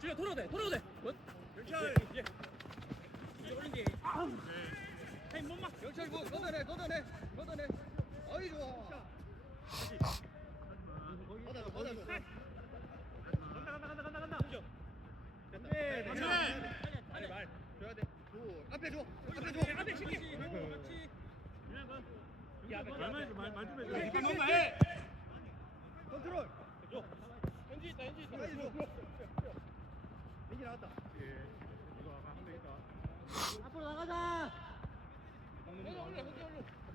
지금 돌아도 돼 돌아도 돼. 굿. 경찰 이제 이제. 오른뒤 헤이 몸만 경찰 뭐 걷어내 걷어내 걷어내. 아이 좋아. 걷어줘 걷어줘 간다 간다 간다 간다 간다. 그죠? 네, 네, 네. 아니 말. 줘야 돼. 줘. 앞에 줘. 앞에 줘. 앞에 시키. 같이 이 앞에 말좀 그래, 해줘. 이렇게 뭔가 해. 컨트롤 줘 현지 있다 현지 있다 빨리 줘 민기 나왔다 이거 아까 한대 있다. 앞으로 나가자. 올려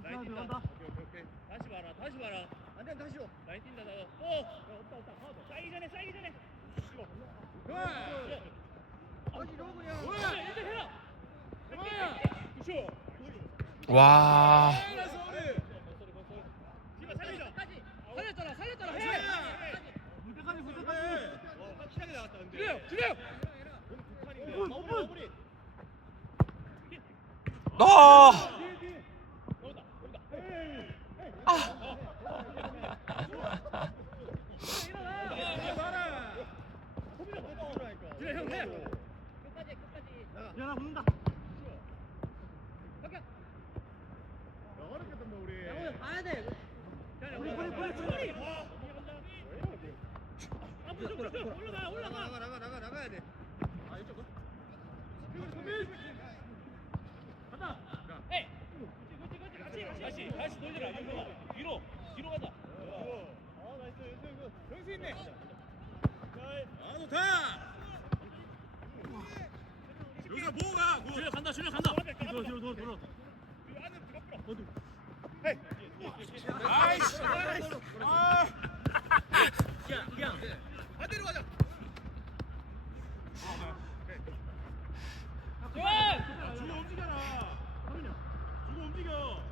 라인. 뛴다. 오케이 오케이 오케이. 다시 봐라 다시 봐라. 안되면 다시 줘 라인 뛴다 나가. 어! 없다 없다. 하나 더 쌓이기 전에 쌓이기 전에. 좋아. 다시 줘 그냥. 뭐야 1대 해라. 뭐야 그쇼 와. 디바 살리자 살렸잖아 살렸잖아 해. 물때까지 물때까지. 확실하게 나왔다 근데. 주래요 주래요 마무리 마무리 너. 여기다 여기다 그래 형 해. 끝까지 끝까지. 야나 붙는다 합격. 야, 어렵겠다 뭐 우리. 오늘 가야 돼 자, 우리, 우리, 우리, 우리. 앞으로 좀 좀, 올라가 올라가. 나가 나가 나가 나가야 돼 아 이쪽 간다. 에. 그렇지 그렇지 같이 같이. 다시 다시 돌려라 윤서가 뒤로 뒤로 가자. 어 나이스 윤서 이거 정 수 있네. 아 좋다. 여기서 보고 가. 굿. 줄여 간다 줄여 간다. 뒤로 뒤로 뒤로 뒤로. 헤이. 아이씨. 아. 그냥 그냥. 반대로 가자 좋아. 주고 움직여라. 주고 움직여.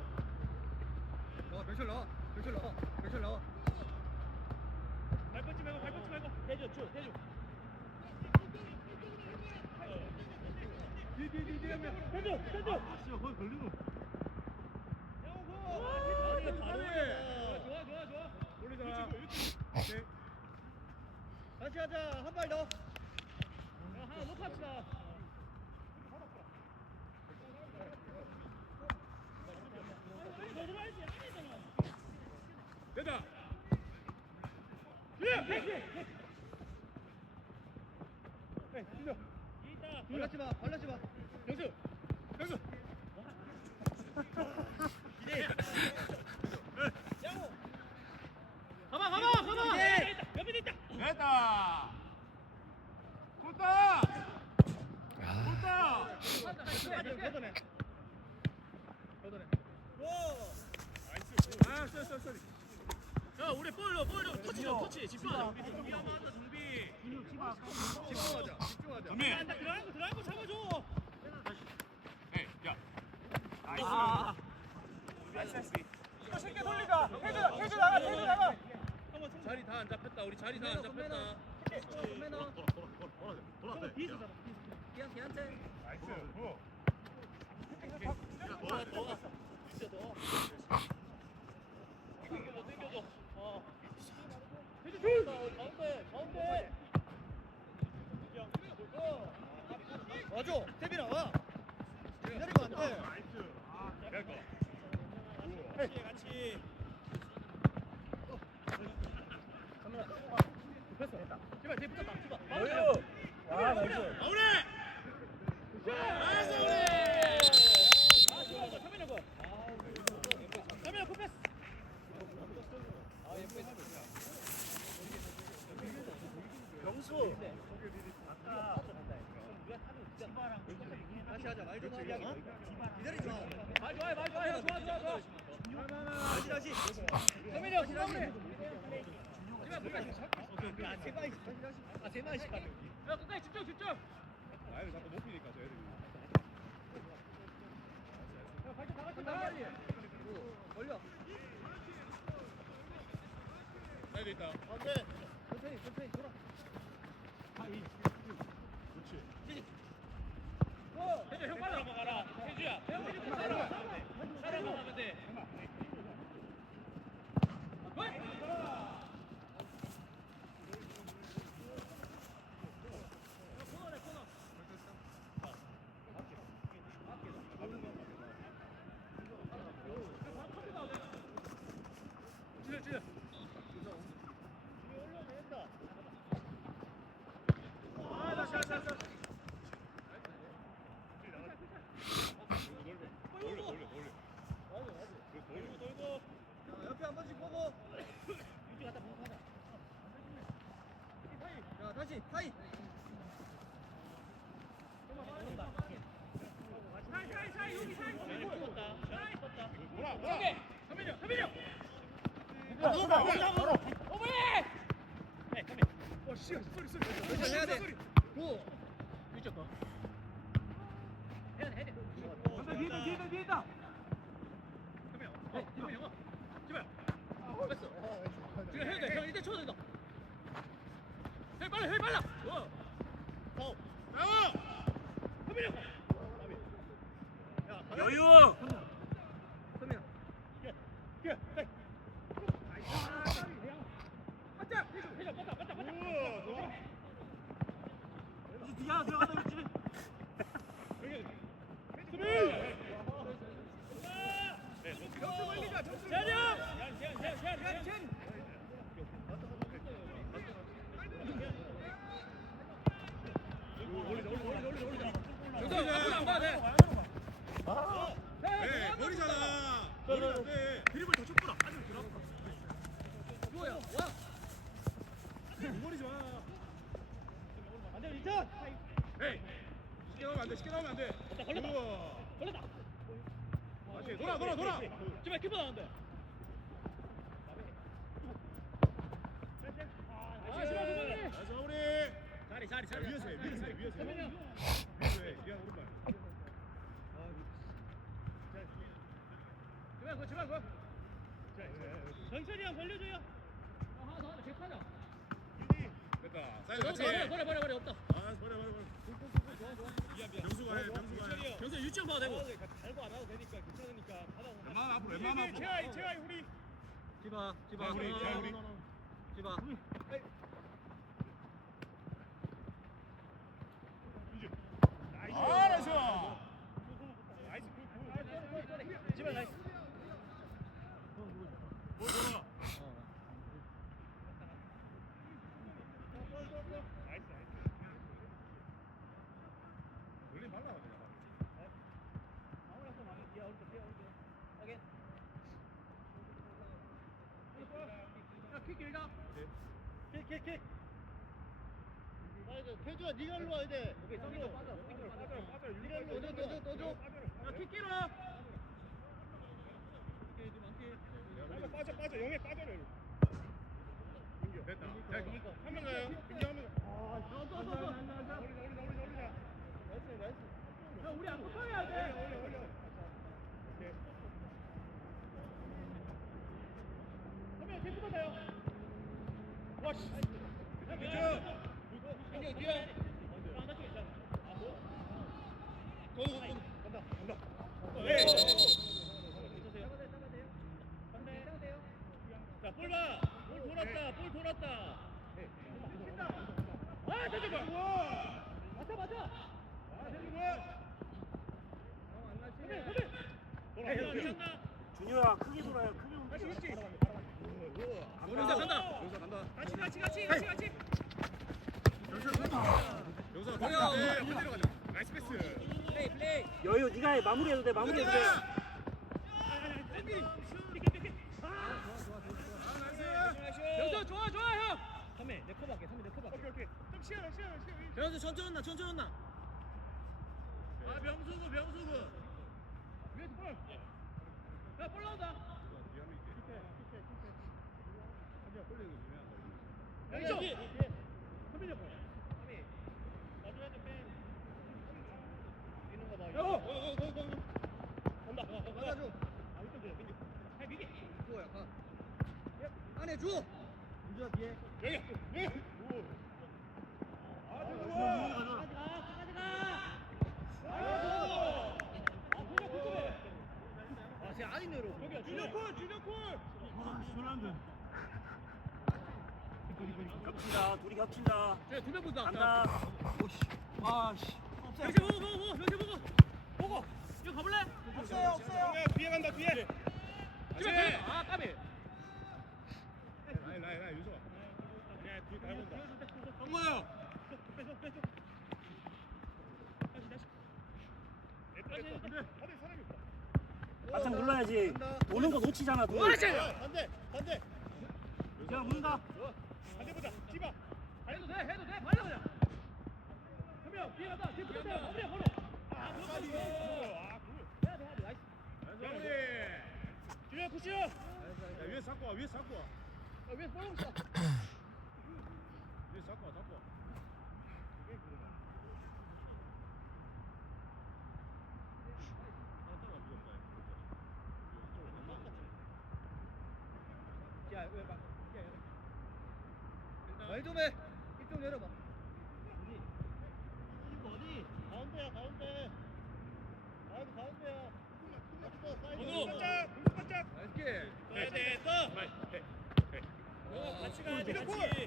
나와 병철 나와 병철 나와 병철 나와 발 뻗지 말고 발 뻗지 말고 대줘 줘 대줘. 대줘 대줘. 아 씨발 거기. 아, 이거 바로 빨리. 올라가. 좋아 좋아 좋아. 올리자. 오케이. 다시 하자 한 발 더. 야, 하나 놓고 합시다. 됐다. 발라지 마 발라지 마. 영수. 됐어. 가봐 가봐 가봐. 옆에 있다. 됐다. 좋다. 아. 좋다. 걷어내. 걷어내. 아 쏘리 쏘리 쏘리. 야, 우리 볼로 볼로 터치 좀 터치 집중하자. 준비 한번 한다 준비. 집중하자 집중하자. 정민. 들어간다 들어간 거 들어간 거 잡아줘. 에이 야. 아. 이거 쉽게 돌리자. 해줘 해줘 나가 해줘 나가. 자리 다 안 잡혔다. 우리 자리 다 안 잡혔다. 돌아 돌아 돌아 돌아 돌아. 잡아. 나이스. 굿. 더 더. 진짜 더. 당겨줘 당겨줘. 어. 해줘. 가운데 가운데. 와줘 태빈아 와. 기다리면 안 돼. 나이스. 같이 같이. 됐어 됐다. 제발 제 붙었다. 제발. 아 나이스. 마무리. 나이스 우리. 아, 좋아, 좋아. 카메라 거. 카메라 코 패스. 영수. 다시 하자 말좀 하자. 기다리지 마. 마무리. 형 넘어가라. 그렇지 사이 오케이. 한민이 형, 한민이 형. 어머니! 네, 한민. 그렇지 해야 돼 고. 미쳤다. 뒤에 있다 뒤에 있다 뒤에 있다 한민 형. 네, 한민 형. 제발. 됐어. 지금 해야 돼. 형 이제 쳐도 된다. 해빨리 해 빨라. 어. 어. 야! 한민 형. 여유. 선민아 맞자. 해줘. 맞다. 맞다. 맞다. 이제 뒤에 하나 들어간다 그렇지 점수 벌리자 점수 재환이 형. 재환, 재환, 재환, 재환, 재환. 여기서 앞으로 안 가야 돼. 네, 머리잖아. 머리 안 돼. 드리블 더 쳤구나 아직 들어 누워요. 와. 머리 좋아. 안돼 리턴. 에이. 쉽게 나오면 안 돼. 쉽게 나오면 안 돼. 걸렸다, 걸렸다. 우와. 걸렸다. 다시 돌아, 돌아, 돌아. 제발 키퍼 나온대. 우리. 자리, 자리, 야, 자리. 위에서 해, 위에서 해, 위에서 해. 위에서 해. 미안, 오른발. 제발 그거, 제발 그거. 정철이 형 벌려줘요. 아, 하나 더 하나 개판이야. 됐다. 사이드 같이. 버려, 버려, 버려, 없다. 아, 버려, 버려, 버려. 병수가 해, 병수가 해. 경선 유치원 봐도 되고. 달고 안 와도 되니까 괜찮으니까 받아서 웬만하면 앞으로, 웬만하면 앞으로. 재하이 재하이 우리 집아. 자, 우리, 자, 우리. 집아. 아, 나이스. 제발 나이스 뭐, 돌아. 돌림 발라, 그냥. 킥 길다. 킥킥킥 태주야 네가 일로 와야 돼 오케이, 성기도 빠져. 성기도 빠져. 네가 일로 넣어줘 넣어줘 넣어줘 야, 킥 길어. 빠져, 빠져. 영에 빠져라. 민규, 됐다. 자, 한명 가요. 민규 한 명. 또, 또, 또. 올리자, 올리자, 올리자, 올리자. 야, 우리 안 급해야 돼. 올려, 올려. 오케이. 한명 킥 받아요. 와, 씨. 민규. 민규 뒤에. 아, 나 쪽에 있잖아. 고, 고, 고. 간다, 간다. 네. 자, 볼 봐. 볼 돌았다. 볼 돌았다. 아, 잠깐만. 우와. 맞아, 맞아. 아, 대중아. 선배, 선배. 돌아, 돌아, 돌아. 준효야 크게 돌아요 크게 할수 있지? 간다, 간다. 여기서 간다. 같이 같이 같이 같이. 여유 네가 해 마무리해도 돼 마무리해도 돼 천천히 온나, 천천히 온나. 아 명수구 명수구 위에서 볼. 야, 볼 나온다. 왼쪽. 선배 옆에. 야, 어, 어, 어, 어, 어. 간다. 어, 어, 받아줘 아, 이쪽 돼, 민규. 해, 민규. 주호야 가 안에 줘 민주야 뒤에 여기, 여기. 아, 대중아. 가자, 가자. 아, 쟤 아니 내려. 여기야, 준혁 콜, 준혁 콜. 겹친다 둘이 겹친다 쟤 두명 본다. 간다 아씨 여기 보고, 보고, 여기 보고. 보고. 이거 가볼래? 없어요 없어요 야, 뒤에 간다, 뒤에. 아, 까비. 라인, 라인, 라인, 유서. 야, 뒤에 다 본다. 없다. 바짝 눌러야지. 오는 거 놓치잖아 둘 그렇지. 반대, 반대. 야 문다 반대 보자. 집어. 해도 돼, 해도 돼. 빨리 그냥. 정훈이. 준현 굿슛 야, 위에 잡고 와, 위에 잡고 와. 위에 볼 없어 위에 잡고 와, 잡고 와. 말좀 해. 이쪽 내려봐. 가운데야, 가운데. 가운데, 가운데야. 번호. 반짝, 반짝. 맛있게. 네, 네, 또. 어, 같이 가야지, 같이.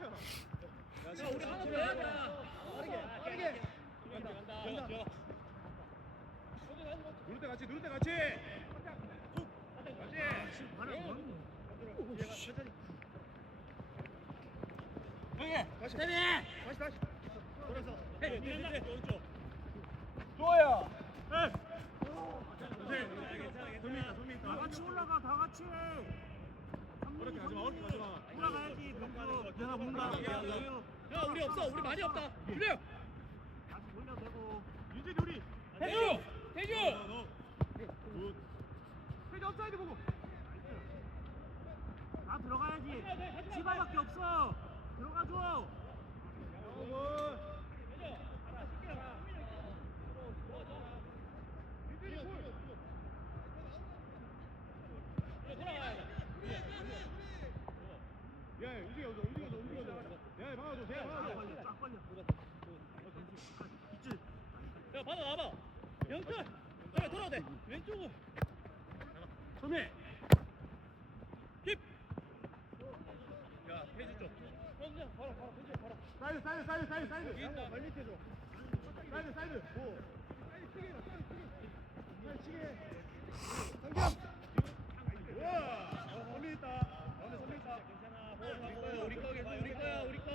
야, 우리 하나 더 해야 빠르게, 빠르게. 간다, 간다. 누를 때 같이, 누를 때 같이. 툭. 같이. 형이, 다시. 다시, 다시. 돌아서. 해, 밀었나? 오른쪽. 좋아요. 돌민다, 돌민다. 다 같이 올라가 다 같이 어렵게 가지 마, 어렵게 가지 마. 내가 뭔가 야, 우리 없어. 우리 많이 없다. 그래. 다시 돌려도 되고 윤진이 우리. 너. 굿. 세게 업사이드 보고 나 들어가야지 지바밖에 없어 들어가줘 야, 윤진이 어디, 윤진이 어디, 윤진이 어디. 야, 막아줘, 대 막아줘. 쫙 벌려 야, 받아 나봐. 그래, 돌아도 돼. 왼쪽으로. 소미. 힙. 야, 해주 쪽. 선수, 바로, 바로, 선수, 바로. 사이드, 사이드, 사이드, 사이드, 사이드. 여기 있다. 빨리 밑에 줘. 사이드, 사이드. 오. 사이드 치게, 사이드 치게. 사이드 치게. 상경. 우와. 어, 선미 있다. 가운데 선미 있다. 괜찮아. 우리 거. 우리 거야, 우리 거.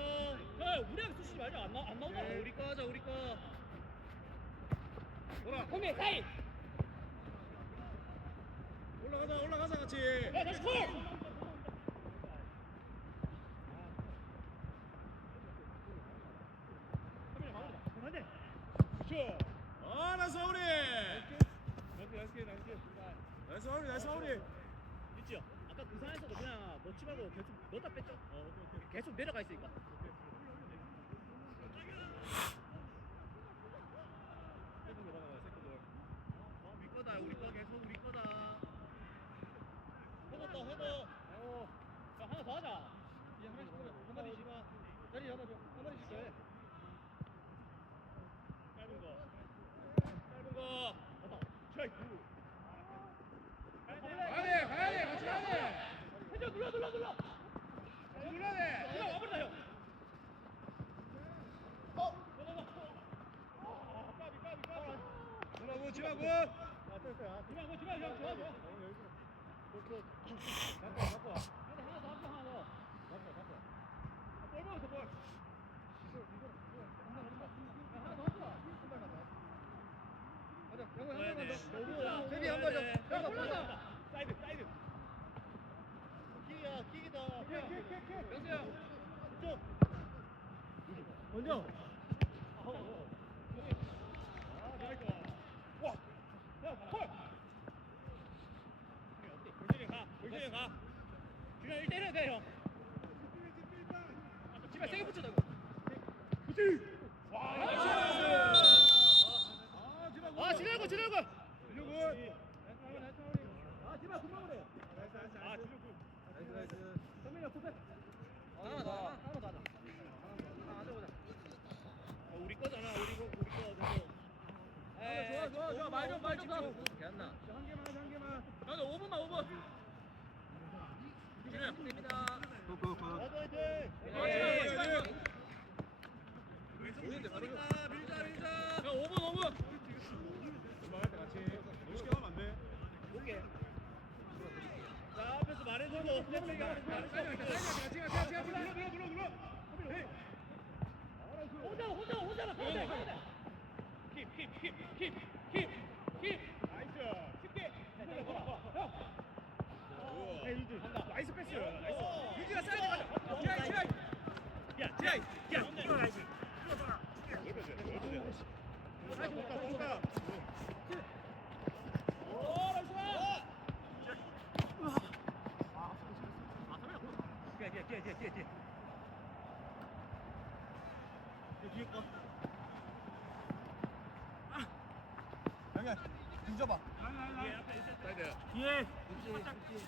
야, 우리랑 수시 말자 안 나, 안 나온다. 우리 거 하자, 우리 거. 돌아. 현민 사이 올라가자 올라가자 같이. 야 다시 콜 아 나이스 마무리. 나이스 마무리 나이스 마무리. 있지요. 아까 그 상황에서도 그냥 넣지 말고 계속 넣다 뺐죠. 계속 내려가 있으니까. 어, 우리 거다. 우리 거 계속 우리 거다. 해봤다 해봐 야 하나 더 하자 이제 한 마리씩 뿌려 한 마리씩 자리 하나 줘 한 마리씩 해 짧은 거. 짧은 거 가야 돼 가야 돼 같이 가야 돼. 해줘 눌러 눌러 눌러 눌러야 돼. 그냥 와버리다 형 누나고 지마고. 지마 뭐 지마 형 좋아 좋아 하나 더 합쳐 하나 더 가. 그냥 1대1 돼, 형. 지마 세게 붙여 너 아 지마고. 아, 지나고, 지나고. 진우군. 아 지마 금방 그래 아, 지나고. 선민이 형 굿패스 하나 더, 하나 더 하자. 하나 하자. 어, 우리 거잖아, 우리 거, 우리 거. 저거. 좋아 좋아 좋아 말좀 말좀 가. 괜찮나? 한 개만 한 개만. 나도 5분만 5분 준현 됩니다 예. 밀자, 밀자, 밀자. 야 5분 5분 금방 할때 같이. 쉽게 하면 안 돼. 오케이. 자, 앞에서 말해줘도. 사이드 같이 같이 같이 같이 같이 눌러 눌러 눌러 눌러. 혼자 혼자 혼자 킵킵킵킵킵킵 나이스. 쉽게 나이스 패스. 나이스. 유지가 사이드 가자 지하이 지하이 야 지하이 야 일어나야지. 나이스 볼까 볼까. 오 나이스 뒤에, 뒤에, 뒤에, 뒤에, 뒤에, 뒤에. 뒤에 거. 양현 뒤져봐. 사이드. 뒤에.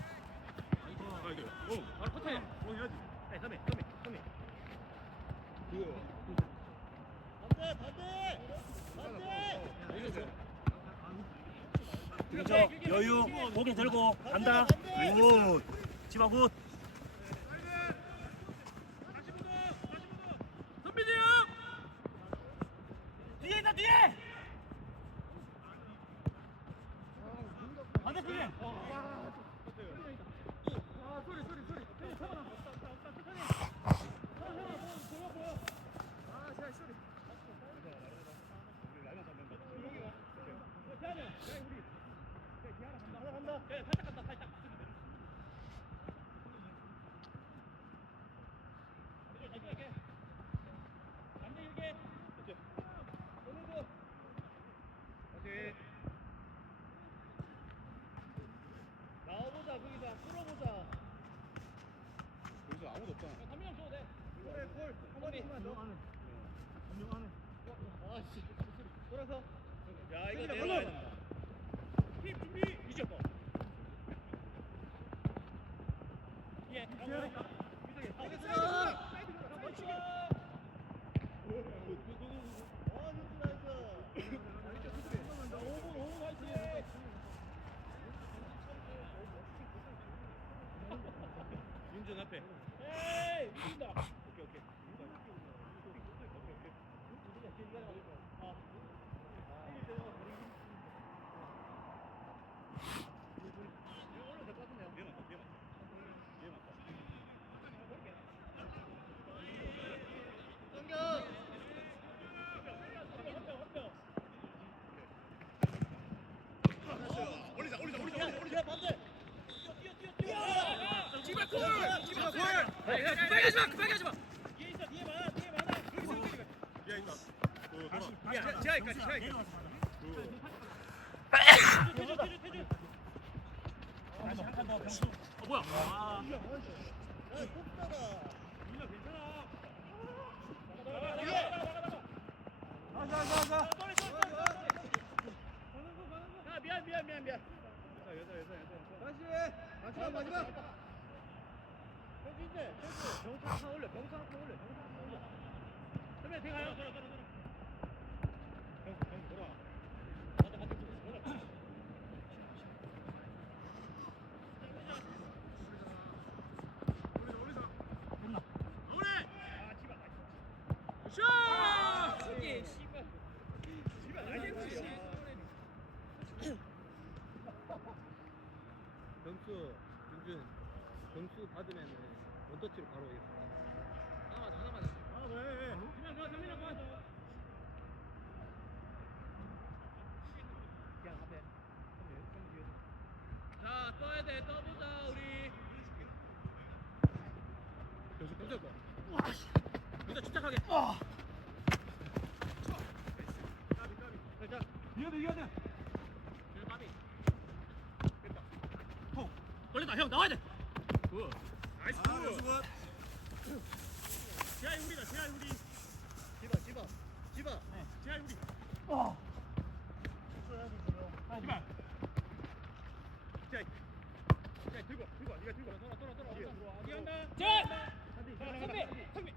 사이드. 오. 바로 커트해 오 해야지. 네, 선배, 선배, 선배. 그거. 반대, 반대. 반대. 저 여유 고개 들고 간다 굿 치마 굿 선빈이 형 뒤에 있다 뒤에 아 소리 소리 소리 소리 잡아놔 아 지하이 소리 하나 간다. 야 살짝 간다 살짝 다시. 나와보자, 거기서 끌어보자. 여기서 아무도 없잖아. 한명 줘도 돼 골에 골. 한 마리. 아씨. 돌아서. 야, 이거 내려가야 걸러. 된다. 힙 준비 이쪽 거 예, 아, 뉴스 나이스. 5분 5분 화이팅 윤준 앞에. 에이 이긴다 오케이, 오케이. 하지 마 급하게 하지 마. 뒤에 있어 뒤에 많아 뒤에 많아. 여기서 여기 뒤에 있다 그 돌아 야 지하까지 지하까지 태준 태준 태준 다시 한 칸더 병수 어 뭐야 아 야 뽑다가 민아 괜찮아 가가가가 아 미안 미안 미안 미안 다시 해 마지막 마지막 태준인데 태준 병수 한칸 올려 병수 한칸 올려 병수 한칸 올려 선배 대가요 돌아 돌아 돌아 병수 병수 돌아 가자 가자 돌아 올리자 올리자 슛 이게 씨발 씨발 알겠지 경수 윤준 경수 받으면 원터치로 바로 오겠다 하나 맞아 하나 맞아 아 왜? 그냥 가 정민아 가. 그냥 앞에. 자 떠야 돼. 떠보자 우리. 경수 던질 거 일단 침착하게. 이겨야 돼 이겨야 돼 걸린다. 형 나와야 돼. 굿. 나이스. 아, 지하이 우리다. 지하이 우리. 집어 집어 집어 지하이 우리. 어. 지하이. 지하이 들고 들고 네가 들고 돌아 돌아 돌아 뒤에. 어디 간다? 자! 선배 선배 선배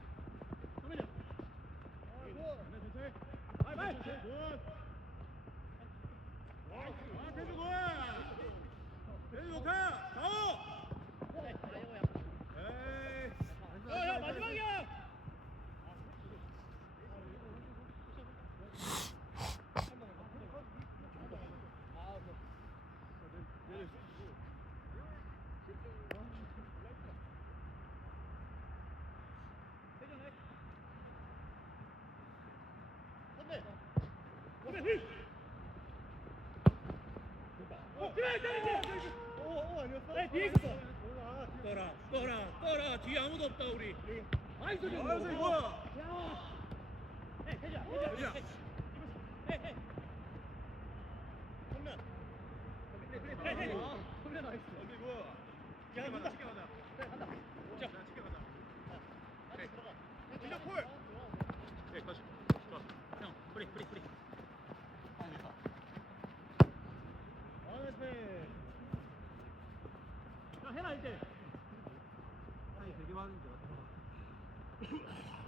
선배님 네 천천히 아이 굿 와, 굿 태주 좋다 자오 에이 야야 마지막이야 오, 오 아니었어? 네, 뒤에 있었어. 몰라. 떠라 떠라 떠라 뒤에 아무도 없다 우리 아이 소리 아, 선생님 뭐야? 해 해자 해자 해자. 해해 정면 해해 정면 나이스 어디 뭐야? 야, 치게 누가? 가자, 치게 가자. 간다 자, 치게 가자. 다시 들어가 진짜 콜. 네 다시 좋아 형 프리 프리 프리 아, 네. 야 해라 이제 아니 되게 많